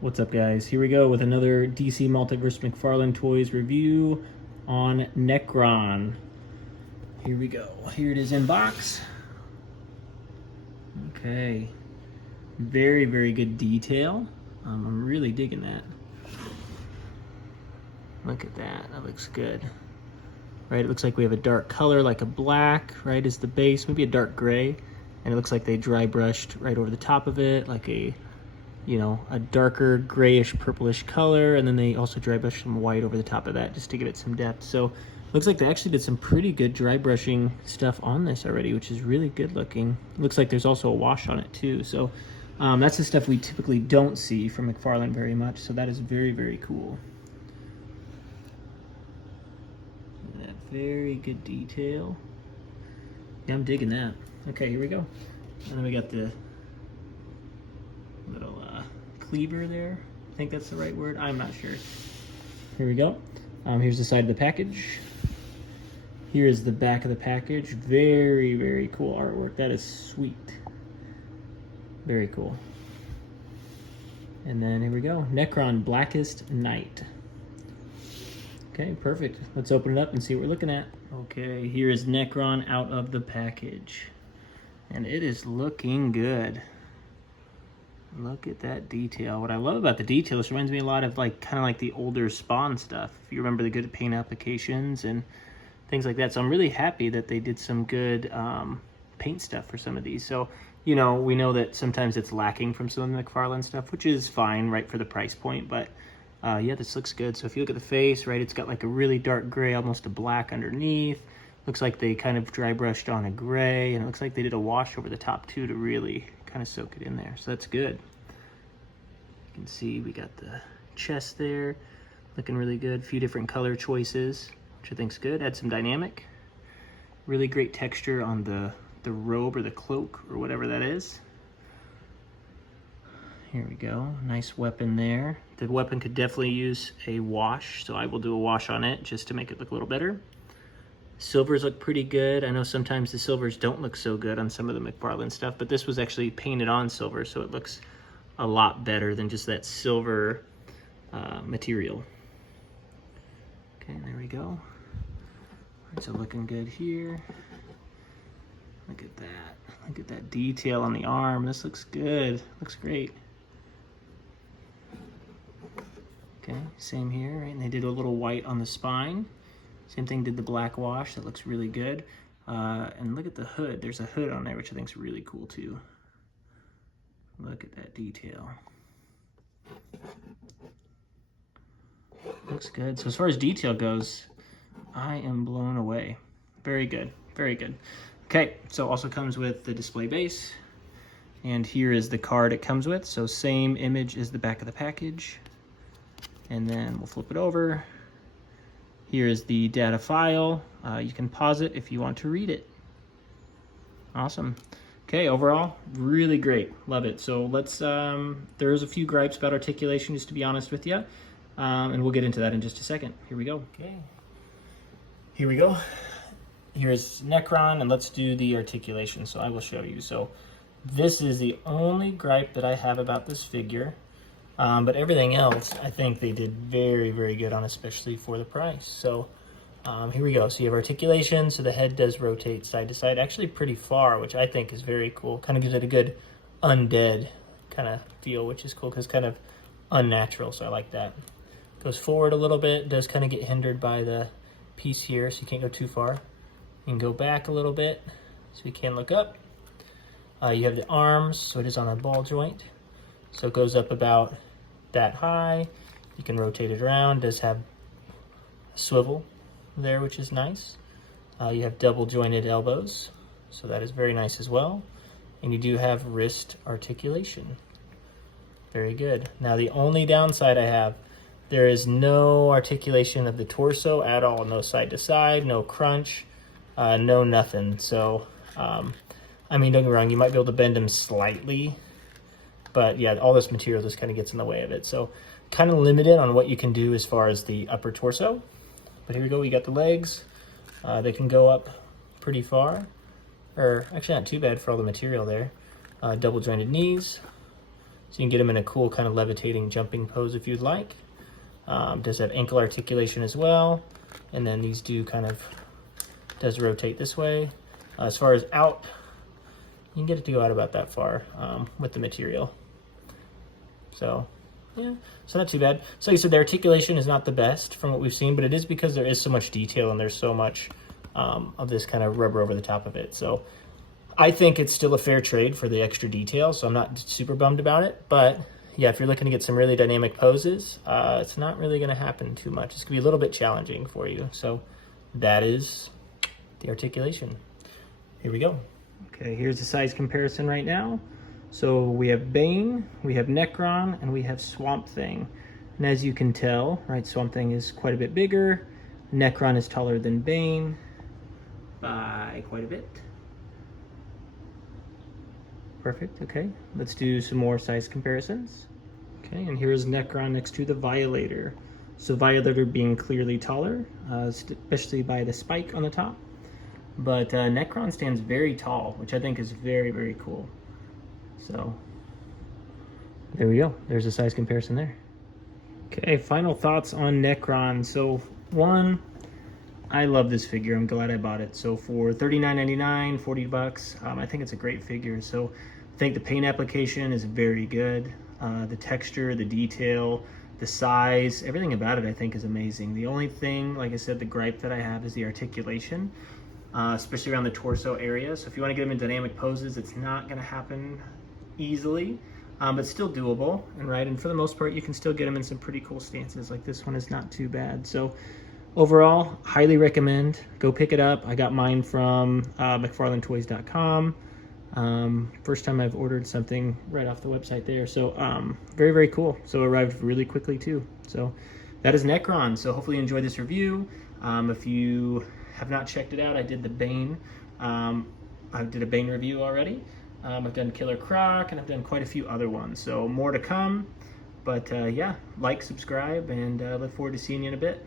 What's up, guys? Here we go with another DC Multiverse McFarlane Toys review on Nekron. Here we go. Here it is in box. Okay. Very, very good detail. I'm really digging that. Look at that. That looks good. Right, it looks like we have a dark color, like a black, right, is the base, maybe a dark gray. And it looks like they dry brushed right over the top of it, like a a darker grayish purplish color, and then they also dry brushed some white over the top of that just to give it some depth. So looks like they actually did some pretty good dry brushing stuff on this already, which is really good looking. Looks like there's also a wash on it too. So that's the stuff we typically don't see from McFarlane very much. So that is very, very cool. That very good detail. Yeah, I'm digging that. Okay, here we go. And then we got the little cleaver there. I think that's the right word. I'm not sure. Here we go. Here's the side of the package. Here is the back of the package. Very, very cool artwork. That is sweet. Very cool. And then here we go. Nekron Blackest Night. Okay, perfect. Let's open it up and see what we're looking at. Okay, here is Nekron out of the package. And it is looking good. Look at that detail. What I love about the detail, this reminds me a lot of kind of like the older Spawn stuff. If you remember the good paint applications and things like that. So I'm really happy that they did some good paint stuff for some of these. So, we know that sometimes it's lacking from some of the McFarlane stuff, which is fine, right, for the price point. But yeah, this looks good. So if you look at the face, right, it's got like a really dark gray, almost a black underneath. Looks like they kind of dry brushed on a gray, and it looks like they did a wash over the top too to really kind of soak it in there. So that's good. You can see we got the chest there looking really good. A few different color choices, which I think's good. Add some dynamic. Really great texture on the robe or the cloak or whatever that is. Here we go. Nice weapon there. The weapon could definitely use a wash, so I will do a wash on it just to make it look a little better. Silvers look pretty good. I know sometimes the silvers don't look so good on some of the McFarlane stuff, but this was actually painted on silver, so it looks a lot better than just that silver material. Okay, there we go. Alright, so looking good here. Look at that. Look at that detail on the arm. This looks good. Looks great. Okay, same here, right? And they did a little white on the spine. Same thing, did the black wash. That looks really good. And look at the hood. There's a hood on there, which I think is really cool too. Look at that detail. Looks good. So as far as detail goes, I am blown away. Very good, very good. Okay, so also comes with the display base. And here is the card it comes with. So same image as the back of the package. And then we'll flip it over. Here is the data file. You can pause it if you want to read it. Awesome. Okay, overall, really great. Love it. So let's, there's a few gripes about articulation, just to be honest with you. And we'll get into that in just a second. Here we go. Okay. Here we go. Here's Nekron, and let's do the articulation. So I will show you. So this is the only gripe that I have about this figure. But everything else, I think they did very, very good on, especially for the price. So here we go. So you have articulation, so the head does rotate side to side, actually pretty far, which I think is very cool. Kind of gives it a good undead kind of feel, which is cool because it's kind of unnatural, so I like that. Goes forward a little bit, does kind of get hindered by the piece here, so you can't go too far. You can go back a little bit, so you can look up. You have the arms, so it is on a ball joint. So it goes up about that high. You can rotate it around. Does have a swivel there, which is nice. You have double jointed elbows, so that is very nice as well. And you do have wrist articulation. Very good. Now the only downside I have, there is no articulation of the torso at all. No side to side, no crunch, no nothing. So, I mean, don't get me wrong, you might be able to bend them slightly, but yeah, all this material just kind of gets in the way of it. So kind of limited on what you can do as far as the upper torso. But here we go, we got the legs. They can go up pretty far, or actually not too bad for all the material there. Double jointed knees. So you can get him in a cool kind of levitating jumping pose if you'd like. Does have ankle articulation as well. And then these do kind of, does rotate this way. As far as out, you can get it to go out about that far with the material. So yeah, so not too bad. So you said the articulation is not the best from what we've seen, but it is because there is so much detail and there's so much of this kind of rubber over the top of it. So I think it's still a fair trade for the extra detail, so I'm not super bummed about it. But yeah, if you're looking to get some really dynamic poses, it's not really going to happen too much. It's going to be a little bit challenging for you. So that is the articulation. Here we go. Okay, here's the size comparison right now. So we have Bane, we have Nekron, and we have Swamp Thing. And as you can tell, right, Swamp Thing is quite a bit bigger. Nekron is taller than Bane by quite a bit. Perfect, okay. Let's do some more size comparisons. Okay, and here is Nekron next to the Violator. So Violator being clearly taller, especially by the spike on the top. But Nekron stands very tall, which I think is very, very cool. So there we go. There's a size comparison there. Okay, final thoughts on Nekron. So one, I love this figure. I'm glad I bought it. So for $39.99, 40 bucks, I think it's a great figure. So I think the paint application is very good. The texture, the detail, the size, everything about it I think is amazing. The only thing, like I said, the gripe that I have is the articulation, especially around the torso area. So if you want to get them in dynamic poses, it's not going to happen easily, but still doable. And for the most part, you can still get them in some pretty cool stances. Like this one is not too bad. So overall, highly recommend. Go pick it up. I got mine from McFarlaneToys.com. First time I've ordered something right off the website there. So very, very cool. So arrived really quickly too. So that is Nekron. So hopefully you enjoyed this review. If you have not checked it out, I did the Bane. I did a Bane review already. I've done Killer Croc, and I've done quite a few other ones. So more to come. But yeah, like, subscribe, and look forward to seeing you in a bit.